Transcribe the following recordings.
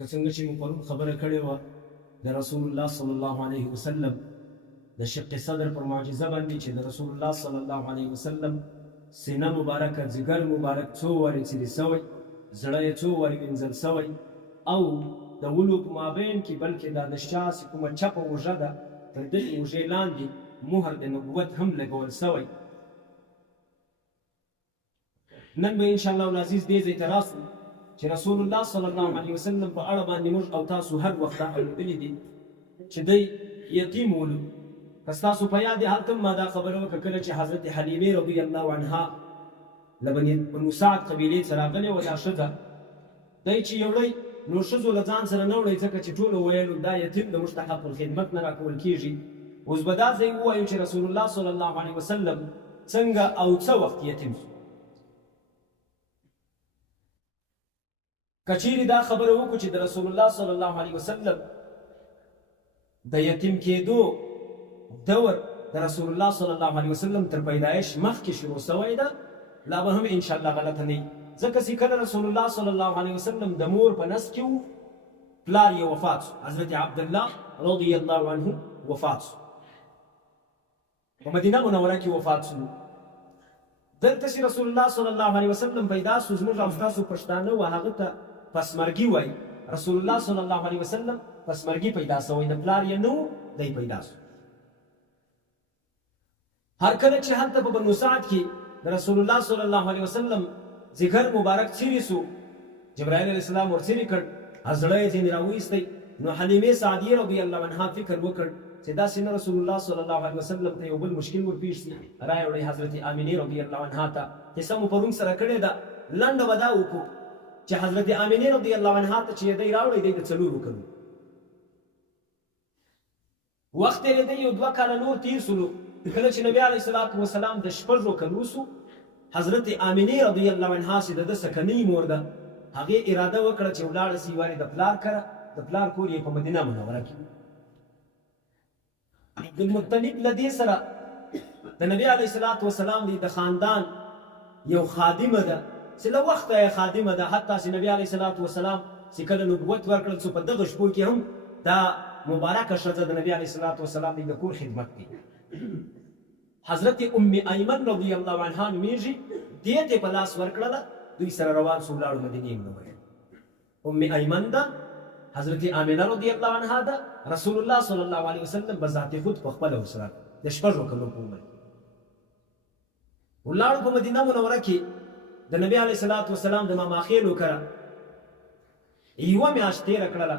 که څنګه چې مو پرون خبره کړې وه د رسول الله صلی الله علیه وسلم د شق صدر پر معجزه باندې چې د رسول الله صلی الله علیه وسلم سینه مبارکه ځګر مبارک څو وارې څیرې سوی زړه یې څو وارې وینځل سوی او د ولو په مابین کې بلکې دا د شا چې کومه چپه اوږه ده تر دغې اوږې لاندې مهر د نبوت هم لګول سوی. نن به انشاءالله العزیز دې ځای ته راسو چې رسول الله صلی الله علیه وسلم په اړه باندې موږ او تاسو هر وخت دا اورېدلي دي چې دی یتیم ولو. که ستاسو په یاد هلته ما دا خبره وکړه کله چې حضرت حلیمې رضی الله عنها له بنو سعد قبیلې څخه راغلې وه دا ښځه دی چې یوړی نو ښځو له ځان سره نه وړی ځکه چې ټولو ویلو دا یتیم د مستحق الخدمت نه راکول کېږي. اوس به دا ځای ووایو چې رسول الله صلی الله علیه وسلم څنګه او څه وخت یتیم شو. که چیرې دا خبره وکړو چې د رسول الله صلی الله علیه وسلم د یتیم کېدو دور د رسول الله صلی الله علیه وسلم تر پیدایش مخکې شروع سوی ده لا به هم انشاءالله غلطه نه وي. ځکه چې کله رسول الله صلی الله علیه وسلم د مور په نس کې و پلار یې وفات شو، حضرت عبدالله رضی الله عنه وفات شو، په مدینه منوره کې وفات شو. دلته چې رسول الله صلی الله علیه وسلم پیدا شو زموږ او ستاسو پښتانه و هغه ته پسمرګي وایي. رسول الله صلی الله علیه وسلم پسمرګي پیدا شوی، د پلار یې نه و دی پیدا شو. هر کله چې هلته په بنو سعد کې د رسول الله صلی الله علیه وسلم ځګر مبارک څیرې سو، جبرائیل علیه السلام ورڅیرې کړ، زړه یې ځینې راویستی. نو حلیمې سعدیې رضی الله عنها فکر وکړ چې داسې نه رسول الله صلی الله علیه وسلم ته یو بل مشکل ورپېښ شي، رایې وړی حضرت آمینې رضی الله عنها ته. قصه مو پرون سره کړې ده، لنډه به دا وکړو چې حضرت آمینې رضی الله عنها ته چې دی راوړی دی د څلورو کلو وخت تېرېدی، یو 2 کاله نور تېر سولو. کله چې نبي علیه الصلاة وسلام د 6 کلو سو، حضرت آمینې رضی الله عنها چې د ده سکنۍ مور ده هغې اراده وکړه چې ولاړه سي یوارې د پلار کره، د پلار کور یې په مدینه منوره کې. عبدالمطلب له دې سره د نبي علیه الصلاة وسلام د خاندان یو خادمه ده چې له وخته یې خادمه ده، حتی چې نبي علیه الصلاة وسلام چې کله نبوت ورکړل سو په دغه شپو کې هم دا مبارکه ښځه د نبي علیه الصلاة وسلام د کور خدمت کوي. حضرت ام ایمن رضی الله عنها نومیږي، دې ته په لاس ورکړله، دوی سره روان سو ولاړو مدینې منورې. ام ایمن ده حضرت آمینه رضی الله عنها ده، رسول الله صلی الله علیه وسلم بذات خود په خپله ورسره د 6 کلو په عمر ولاړو په مدینه منوره کې د نبي علیه الصلاة وسلام د ماماخېلو کره یوه میاشت تېره کړله.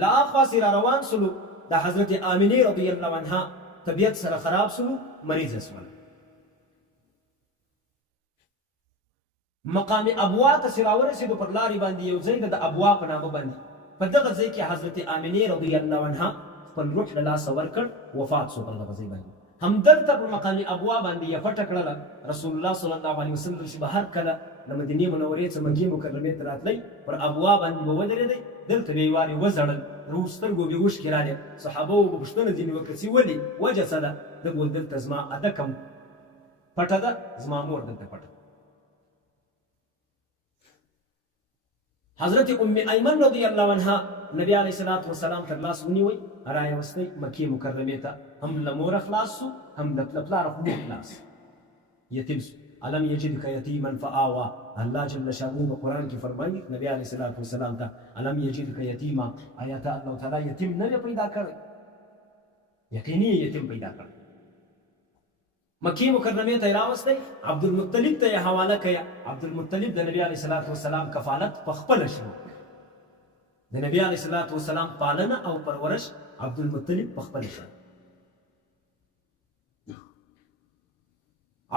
له اخوا سې را روان سولو، د حضرت آمینې رضی الله عنها طبیعت سره خراب سولو، مریضه سوله. مقام ابوا ته چې راورسېدو پر لارې باندې یو ځای ده د ابوا په نامه باندې، په دغه ځای کې حضرت آمینې رضی الله عنها خپل روح له لاسه ورکړ، وفات شو پر دغه ځای باندې. همدلته پر مقام ابوا باندې یې پټه کړله. رسول الله صلی الله علیه وسلم چې به هر کله له مدینې منورې څخه مکې مکرمې ته راتلی پر ابوا باندې به ودرېدی، دلته به یې وارې وځړل، روح سترګو به یې اوښکې رالې. صحابو به پوښتنه ځینې وکړه چې ولې وجه څه ده؟ ده وویل دلته زما اده کم پټه ده، زما مور دلته پټه. حضرت ام ایمن رضی الله عنها نبی علیه الصلاة وسلام تر لاس ونیوی، رایې وستی مکې مکرمې ته، هم له موره خلاص سو، هم له پلاره خو خلاص، یتیم سو. الم یجدک یتیما فآوا، الله جل شانه په قرآن کې فرمایي نبی علیه الصلاة وسلام ته الم یجدک یتیما، آیا ته الله تعالی یتیم نه دی پیدا کړی؟ یقیني یتیم پیدا کړی. مکې مکرمې ته یې راوستی، عبدالمطلب ته یې حواله کړه. عبدالمطلب د نبي علیه الصلاة وسلام کفالت په خپله شروع، د نبي علیه الصلاة وسلام پالنه او پرورش عبدالمطلب په خپله شروع.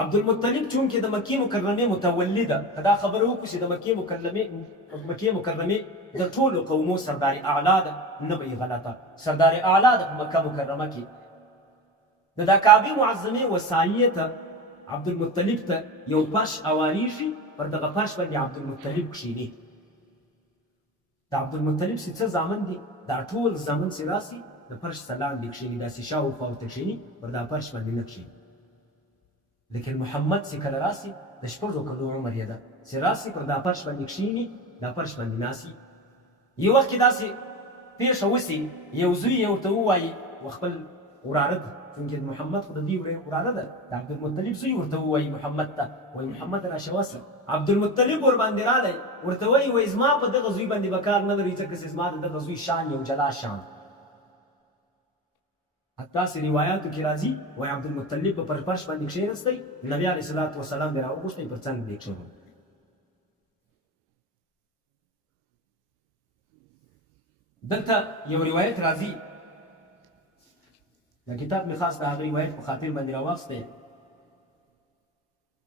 عبدالمطلب چونکې د مکې مکرمې متولي ده، که دا خبره وکړو چې د مکې مکرمې د ټولو قومو سردار اعلی ده، نه به یې غلطه، سردار اعلی ده په مکه مکرمه کې. د دا کعبې معظمې وسایې ته عبدالمطلب ته یو فرش اواریږي، پر دغه فرش باندې عبدالمطلب کښېني. د عبدالمطلب چې څه زامن دي دا ټول زامن چې راسي د فرش څخه لاندې کښېني، داسې شاوخوا ورته کښېني، پر دا فرش باندې نه کښېني. لیکن محمد چې کله راسي د 6 کلو عمر یې ده، چې راسي پر دا فرش باندې کښېني، دا فرش باندې ناسي. یو وخت کې داسې پیښه وسي یو زوی یې ورته ووایي خپل وراره ته چونکې محمد خو د دې وراره ده د عبدالمطلب زوی ورته ووایي محمد ته وایي محمد راشه وسه عبدالمطلب ورباندې رالی ورته وایي زما په دغه زوی باندې به کار نه لري ځکه چې زما د دغه زوی شان یو جلا شان حتی سې روایاتو کې راځي وایي عبدالمطلب به پر فرش باندې کښېنستی نبي علیه صلات وسلام یې راوغوښتی پر څنګ دې کښېنوي دلته یو روایت راځي د کتاب مې خاص د هغه روایت په خاطر باندې راواخیستی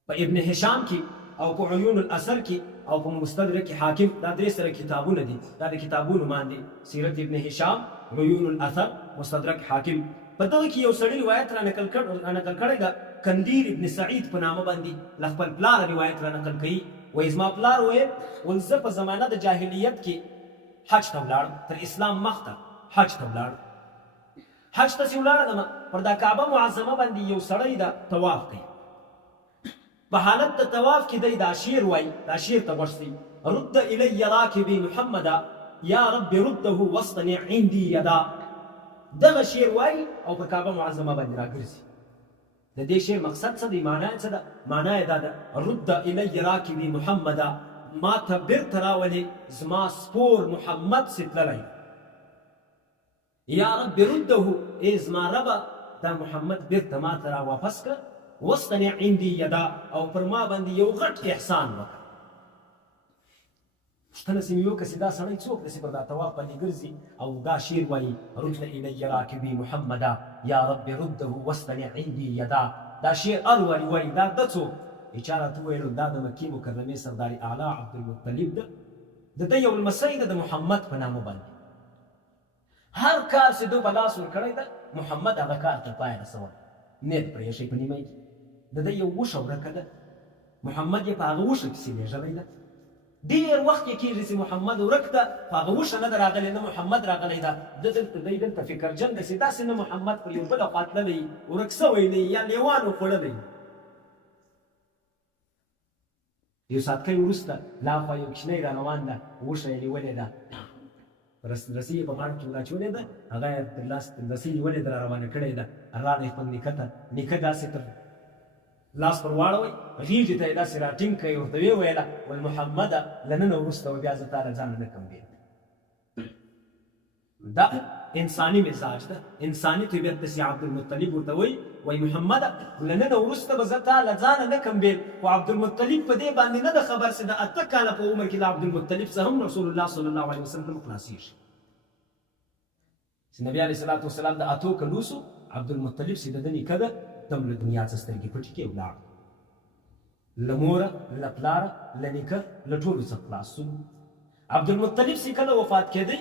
په ابن هشام کې او په عیون الاثر کې او په مستدرک حاکم دا درې سره کتابونه دي دا د کتابونو باندې سیرت ابن هشام عیون الاثر مستدرک حاکم په دغه کې یو سړی روایت را نقل کړی ده کندیر ابن سعید په نامه باندې له خپل پلار روایت را نقل کوي وایي زما پلار ویل زه په زمانه د جاهلیت کې حج ته ولاړم تر اسلام مخته حج ته ولاړم حج ته چې ولاړم پر دا کعبه معظمه باندې یو سړی ده طواف کوي په حالت د طواف کې دی دا شعر وایي دا شعر ته غوښتي رد الی راکبي محمدا یا رب رده واصطنع عندي یدا دغه شعر وایي او په کعبه معظمه باندې راګرځي د دې شعر مقصد څه دی معنا یې څه ده معنا یې دا ده رد الی راکبي محمدا ما ته بیرته راولې زما سپور محمد سي تللی یا رب رده ای زما ربه دا محمد بیرته ما ته را واپس که واصطنع عندي یدا او پر ما باندې یو غټ احسان وکړه پوښتنه سې مې وکړه چې دا سړی څوک دی چې پر دا طواف باندې ګرځي او دا شعر وایي رد الی راکبي محمدا یا رب رده واصطنع عندي یدا دا شعر اروایي وایي دا ده څوک چا راته وویل دا د مکې مکرمې سردار اعلی عبدالمطلب ده د ده یو لمسی ده د محمد په نامه باندې هر کار چې ده په لاس ورکړی ده محمد هغه کار تر پایه رسولی نیت پرېښی په نیمه کې د ده یو وښه ورکه ده محمد یې په هغه وښه پسې لېږلی ده ډېر وخت یې کېږي چې محمد ورک ده په هغه وښه نه ده راغلی نه محمد راغلی ده دی دلته فکرجن ده چې داسې نه محمد پر یو بله خوا تللی ورک سوی دی یا لیوانو خوړلی یو ساعتکی وروسته لا خوا یو کوچنی را روان ده وښه یې نیولې ده رسۍ یې په غاړه کې ور اچولې ده هغه یې تر لاس رسۍ نیولې ده را روانه کړې ده راغی خپل نیکه ته نیکه داسې تر لاس پر واړوئ غېږې ته یې داسې راټینګ کړئ ورته ویې ویله ویل محمده له نن وروسته بیا زه تا له ځانه نه کم بېل دا انساني مزاج ده انساني طبیعت ته چې عبدالمطلب ورته وایي وایي محمده له نن وروسته به زه تا له ځانه نه کم بېل خو عبدالمطلب په دې باندې نه ده خبر چې د 8 کاله په عمر کې د عبدالمطلب څه هم رسول الله صلی الله علیه وسلم خلاصېږي چې نبي علیه صلات وسلام د 8 کلو سو عبدالمطلب چې د ده نیکه ده دم له دنیا څخه سترګې پټې کړې ولاړ له موره له پلاره له نیکه له ټولو څخه خلاص شو عبدالمطلب چې کله وفات کېدی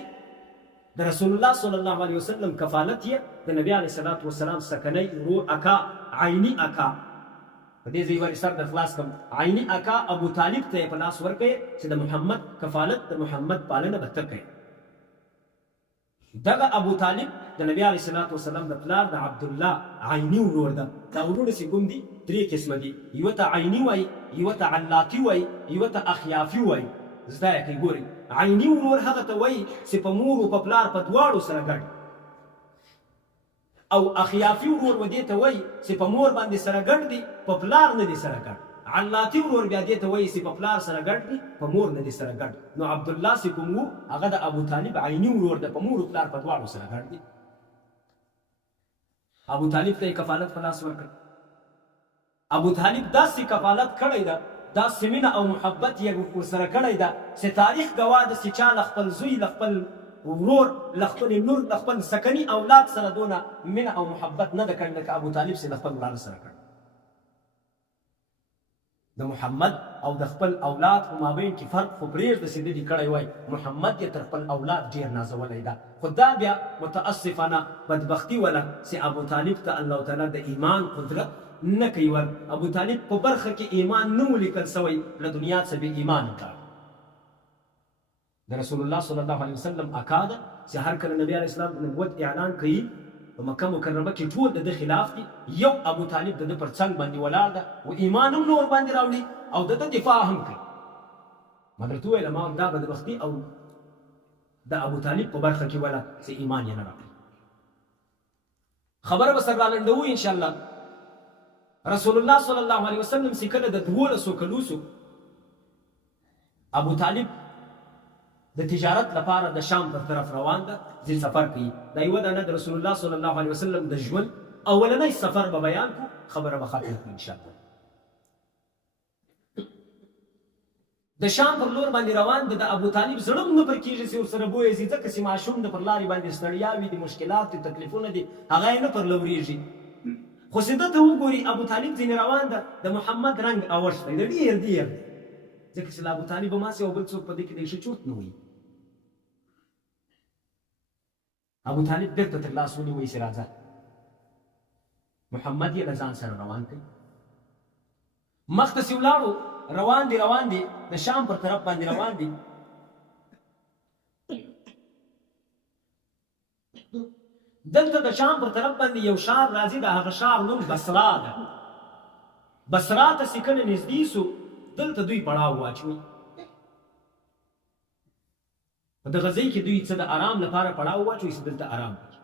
د رسول الله صلی الله علیه وسلم کفالت یې د نبی علیه صلات وسلام سکنی ورور اکا عیني اکا په دې ځای باندې سر د خلاص کړم عیني اکا ابو طالب ته یې په لاس ورکړې چې د محمد کفالت د محمد پالنه به ته کوې دغه ابو طالب د نبی علیه صلات وسلام د پلار د عبدالله عیني ورور ده دا ورونه چې کوم دي 3 قسمه دي یوه ته عیني وایي یوه ته علاقي وایي یوه ته اخیافي وایي زده یې کوي ګورئ عیني ورور هغه ته وایي چې په مور او په پلار په دواړو سره ګډ او اخیافي ورور و دې ته وایي چې په مور باندې سره ګډ دي په پلار نه دي سره ګډ علاقي ورور بیا دې ته وایي چې په پلار سره ګډ دي په مور نه دي سره ګډ نو عبدالله چې کوم و هغه د ابو طالب عیني ورور ده په مور او پلار په دواړو سره ګډ دي ابو طالب ته یې کفالت په لاس ورکړ ابو طالب داسې کفالت کړی ده داسې مینه او محبت یې ورسره کړی ده چې تاریخ ګواه ده چې چا له خپل زوی له خپل ورور له خپلې لور له خپل سکني اولاد سره دونه مینه او محبت نه ده کړی لکه ابو طالب چې له خپل وراره سره کړی د محمد او د خپل اولاد په مابین کې فرق خو پرېږده چې ده دې کړی وای محمد یې تر خپل اولاد ډېر نازولی ده خو دا بیا متاسفانه بدبختي وله چې ابو طالب ته الله تعالی د ایمان قدرت نه کوي ور ابو طالب په برخه کې ایمان نه و لیکل سوی له دنیا څخه بې ایمانه کړ د رسول الله صلی الله علیه وسلم اکا ده چې هر کله نبي علیه السلام د نبوت اعلان کوي په مکه مکرمه کې ټول د ده خلاف دي یو ابو طالب د ده پر څنګ باندې ولاړ ده و ایمان هم نه ورباندې راوړي او د ده دفاع هم کوي ما درته وویله ما دا بدبختي او د ابو طالب په برخه کې ولا څه ایمان یې نه راکړ. خبره به سره رالنډوو انشاءالله. رسول الله صلی الله علیه وسلم چې کله د 1200 کلوسو ابو طالب د تجارت لپاره د شام پر طرف روان ده، ځي سفر کوي. دا یوه دانه د رسول الله صلی الله علیه وسلم د ژوند اولنی سفر به بیان کو، خبره به ختمه کړو انشاءالله. د شام پر لور باندې روان ده، د ابو طالب زړه هم نه پر کېږي چې ورسره بویې ځي، ځکه چې ماشوم د پر لارې باندې ستړیا وي، د مشکلات دي، تکلیفونه دي، هغه یې نه پر لورېږي. خو چې ده ته وګوري ابو طالب ځینې روان ده، د محمد رنګ اوښتی ده، ډېر ډېر، ځکه چې له ابو طالب هماسې یو بل څوک په دې کې د ښه چورت نه وي. ابو طالب بېرته تر لاس ونیوی چې راځه. محمد یې له ځان سره روان کړي، مخته چې ولاړو، روان دي د شام پر طرف باندې روان دي. دلته د شام پر طرف باندې یو ښار راځي، د هغه ښار نوم بصره ده. بصره ته چې کله نږدې سو، دلته دوی پړاو واچوي. په دغه ځای کې دوی څه د آرام لپاره پړاو واچوي چې دلته آرام وکړي.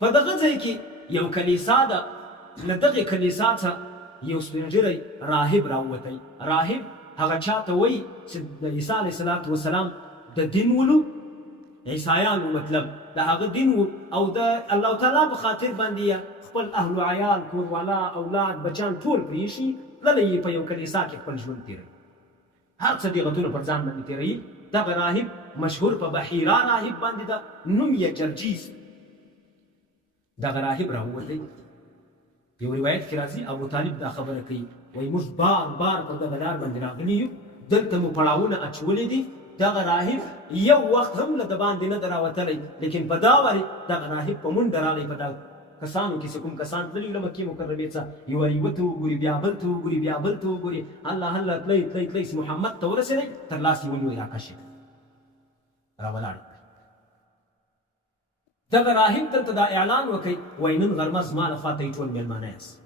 په دغه ځای کې یو کلیسا ده، له دغې کلیسا څخه یو سپین ږیری راهب راووتی. راهب هغه چاته وایي چې د عیسی علیه السلام د دین ولو، عیسایانو مطلب د هغه دین و، او د الله تعالی په خاطر باندې خپل اهل و عیال، کوروالا، اولاد، بچیان ټول پرېښي، تللی یې په یو کلیسا کې خپل ژوند تېروي، هر څه دغتونه پر ځان باندې تېروي. دغه راهب مشهور په بحیرا راهب باندې ده، نوم یې جرجیس. دغه راهب راووتی. یو روایت کې راځي ابو طالب دا خبره کوي، وایي موږ بار بار په دغه لار باندې راغلي یو، دلته مو پړاوونه اچولي دي. دغه راهب یو وخت هم له د باندې نه ده راوتلی، لیکن په دا وارې دغه راهب په منډه راغی. په دغه کسانو کې چې کوم کسان تللي له مکې مکرمې څخه، یوه یوه ته وګوري، بیا بل ته وګوري، بیا بل ته وګوري، الله الله تللی تللی تللی چې محمد ته ورسېدی، تر لاس یې ونیوی، راکش یې راولاړ. دغه راهب دلته دا اعلان وکړي، وایي نن غرمه زما لخوا ته ټول مېلمانه یاست،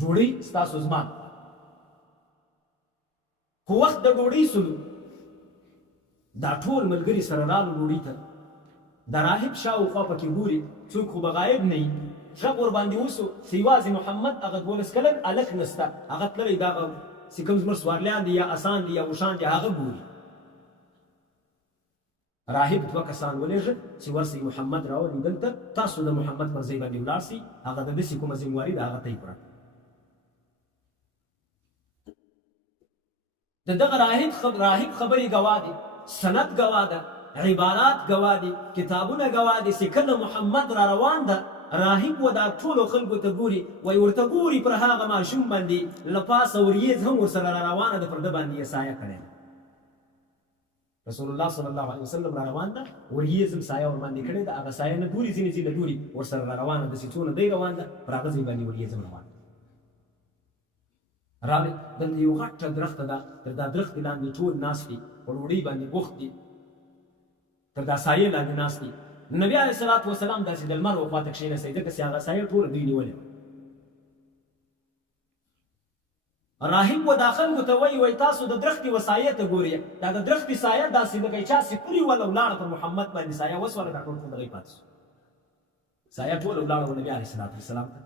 ډوډۍ ستاسو زما. خو وخت د ډوډۍ سلو، دا ټول ملګري سره رالو ډوډۍ ته. د راهب شاوخوا پکې ګوري، څوک خو به غایب نه وي. غږ ورباندې وسو چې یوازې محمد هغه 12 کلن هلک نسته، هغه تللی دغه چې کوم زموږ سوارلیان دي یا اسان دي یا اوښان دي، هغه ګوري. راهب 2 کسان ولېږه چې ورسئ محمد راولئ دلته، تاسو د محمد پر ځای باندې ولاړ سئ، هغه د داسې کومه ذمواري ده هغه ته یې کړه. د دغه راهب خبرې ګواه دي، سند ګواه ده، عبارات ګواه دي، کتابونه ګواه دي چې کله محمد را روان ده، راهب و دا ټولو خلکو ته ګوري، وایي ورته ګوري پر هغه ماشوم باندې له پاسه وریځ هم ورسره را روانه ده، پر ده باندې یې سایه کړې. رسول الله صلی الله علیه وسلم را روان ده، وریځ هم سایه ورباندې کړې ده، هغه سایه نه ګوري، ځینې ځینې ګوري ورسره را روانه ده، چې څونه دی روان ده، پر هغه ځای باندې وریځ هم روان ده. راغی دلته یو غټه درخته ده، تر دا درختې لاندې ټول ناست دي، په ډوډۍ باندې بوخت دي، تر دا سایې لاندې ناست دي. نبي علیه الصلاة وسلام داسې د لمر وخواته کښېنستی، ځکه چې هغه سایه ټوله دوی نیولې وه. راهب و دا خلکو ته وایي تاسو د درختې و سایې ته ګورئ، دا د درختې سایه داسې لکه چا چې پورې وله ولاړه پر محمد باندې سایه وسوله، دا ټول خو دغی پاتې شو، سایه ټوله ولاړه و نبي علیه الصلاة وسلام ته.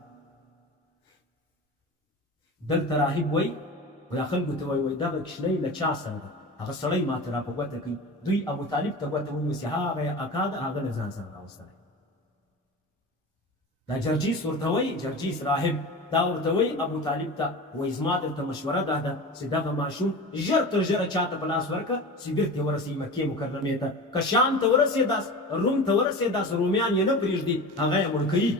دلته راهب وایي دا خلکو ته وایي دغه کښنۍ له چا سره ده، هغه سړی ماته را په ګوته کوي. دوی ابو طالب ته ګوته ونیو چې هغه یې اکا ده، هغه له ځان سره راوستلی. دا جرجیس ورته وایي، جرجیس راهب دا ورته وایي ابو طالب ته، وایي زما درته مشوره دا ده چې دغه ماشوم ژر تر ژره چاته په لاس ورکړه چې بېرته یې ورسوي مکې مکرمې ته. که شام ته ورسېداست، روم ته ورسېداست، رومیان یې نه پرېږدي، هغه یې مړ کوي.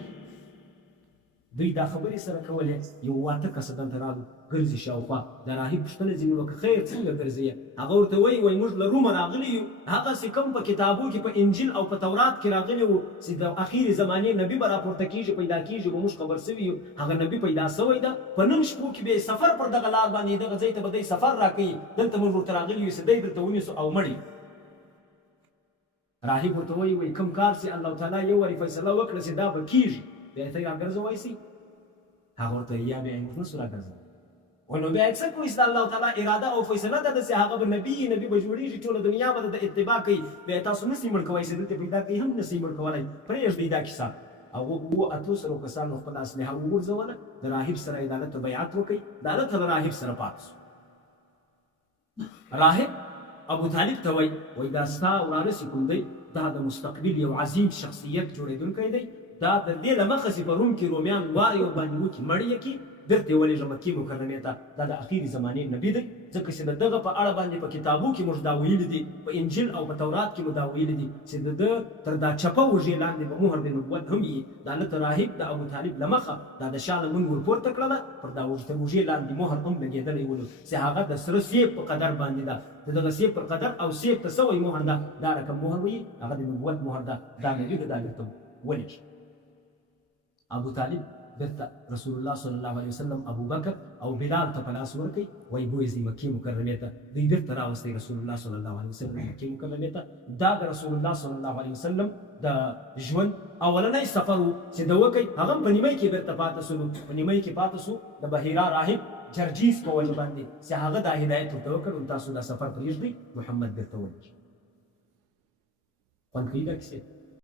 دوی دا خبرې سره کولې. یو 8 کسه دلته راغلو، ګرځي شاوخوا. د راهب پوښتنه ځینې وکړه، خیر څنګه ګرځې؟ هغه ورته وایي موږ له رومه راغلي یو، هغسې کوم په کتابو کې په انجیل او په تورات کې راغلي وو چې د اخرې زمانې نبي به راپورته کېږي، پیدا کېږي، به موږ خبر سوي یو، هغه نبي پیدا سوی ده. په نن شپو کې به سفر پر دغه لار باندې دغه ځای ته به دی سفر راکوي، دلته موږ ورته راغلي یو چې دی دلته ونیسو او مړ. راهب ورته وایي کوم کار چې الله تعالی یو وارې فیصله وکړه چې دا به کېږي، بیا ته یې راګرځوی سي. هغه ورته یا بیا یې موږ نسو راګرځولی، ونو بیا اکثر کوئی د الله تعالی اراده او فیصله ده داسې هغه به نبي به جوړېږي ټوله دنیا به د اتباع کوي بیا تاسو نسئ مړ کوئ چې دلته پیدا کوي هم نسئ مړ کولی پرېږدئ دا کیسه او 700 کسانو خپل اسلحه وغورځوله د راهب سره یې د هلته بیعت وکړئ د هلته له راهب سره پاتې شو راهب ابو طالب ته وایي دا ستا وراره چې کوم دی دا د مستقبل یو عظیم شخصیت جوړېدونکی دی دا د دې له مخه چې په روم کې رومیان وار یو باندې وکړي مړ یې کړي درته یې ولېږه مکې مکرمې ته دا د اخرې زمانې نبي دی ځکه چې د دغه په اړه باندې په کتابو کې موږ دا ویلي دي په انجیل او په تورات کې مو دا ویلي دي چې د ده تر دا چپه وږې لاندې به مهر د نبوت هم وي دا هلته راهب د ابو طالب له مخه دا د شا لمن ورپورته کړله پر دا وږې لاندې مهر هم لګېدلی ولو چې هغه د سره سیب په قدر باندې ده د دغه سیب پر قدر او سیب ته څه وایي مهر ده دا رقم مهر وایي هغه د نبوت مهر ده دا نبي ده دا درته ولېږي ابو طالب بیرته رسول الله صلی الله علیه وسلم ابو بکر او بلال ته په لاس ورکړي وایي بوځي مکې مکرمې ته دوی بیرته راوستی رسول الله صلی الله علیه وسلم مکې مکرمې ته دا د رسول الله صلی الله علیه وسلم د ژوند اولنی سفر و چې د وکړي هغه هم په نیمۍ کې بیرته پاتې شولو په نیمۍ کې پاتې شو د بحیرا راهب جرجیس په وجه باندې چې هغه دا هدایت ورته وکړ تاسو دا سفر پرېږدئ محمد بیرته ولېږي خوند کوي دا کیسې